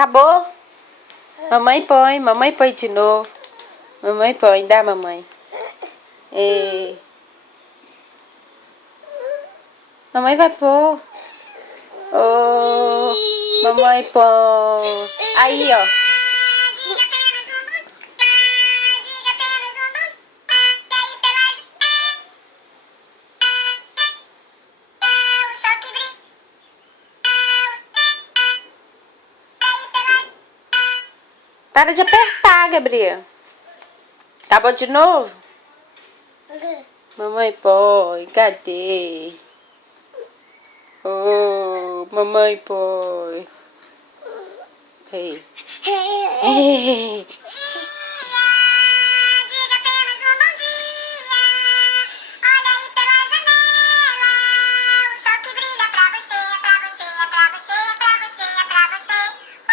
Acabou? Mamãe põe de novo. Mamãe põe, dá mamãe. E... Mamãe vai pôr. Oh, mamãe põe. Aí, ó. Para de apertar, Gabriel. Acabou de novo? Mamãe põe, cadê? Oh, mamãe põe. Ei. Ei.